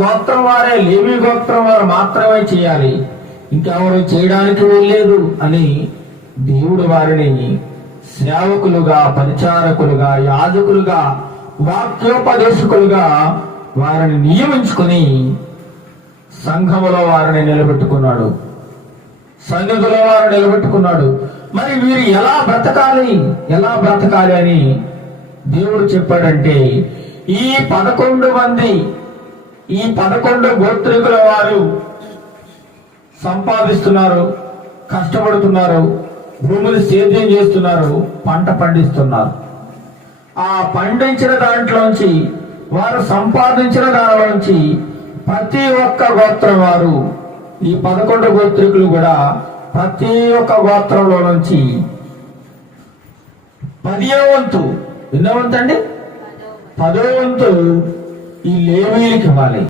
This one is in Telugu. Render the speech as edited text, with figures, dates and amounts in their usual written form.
గోత్రం వారే, లేవి గోత్రం వారు మాత్రమే చేయాలి, ఇంకెవరు చేయడానికి వెళ్ళలేదు అని దేవుడు వారిని సేవకులుగా, పరిచారకులుగా, యాజకులుగా, వాక్యోపదేశకులుగా వారిని నియమించుకుని సంఘములో వారిని నిలబెట్టుకున్నాడు, సన్నిధిలో వారిని నిలబెట్టుకున్నాడు. మరి వీరు ఎలా బ్రతకాలి అని దేవుడు చెప్పాడంటే, ఈ 11 మంది, ఈ 11 గోత్రికుల వారు సంపాదిస్తున్నారు, కష్టపడుతున్నారు, భూమిని సేద్యం చేస్తున్నారు, పంట పండిస్తున్నారు. ఆ పండించిన దాంట్లోంచి, వారు సంపాదించిన దానిలోంచి ప్రతి ఒక్క గోత్రం వారు, ఈ 11 గోత్రికులు కూడా ప్రతి ఒక్క గోత్రంలో నుంచి 10వ వంతు, ఎన్నో వంతు అండి? 10వ వంతు ఈ లేవీయులకి ఇవ్వాలి.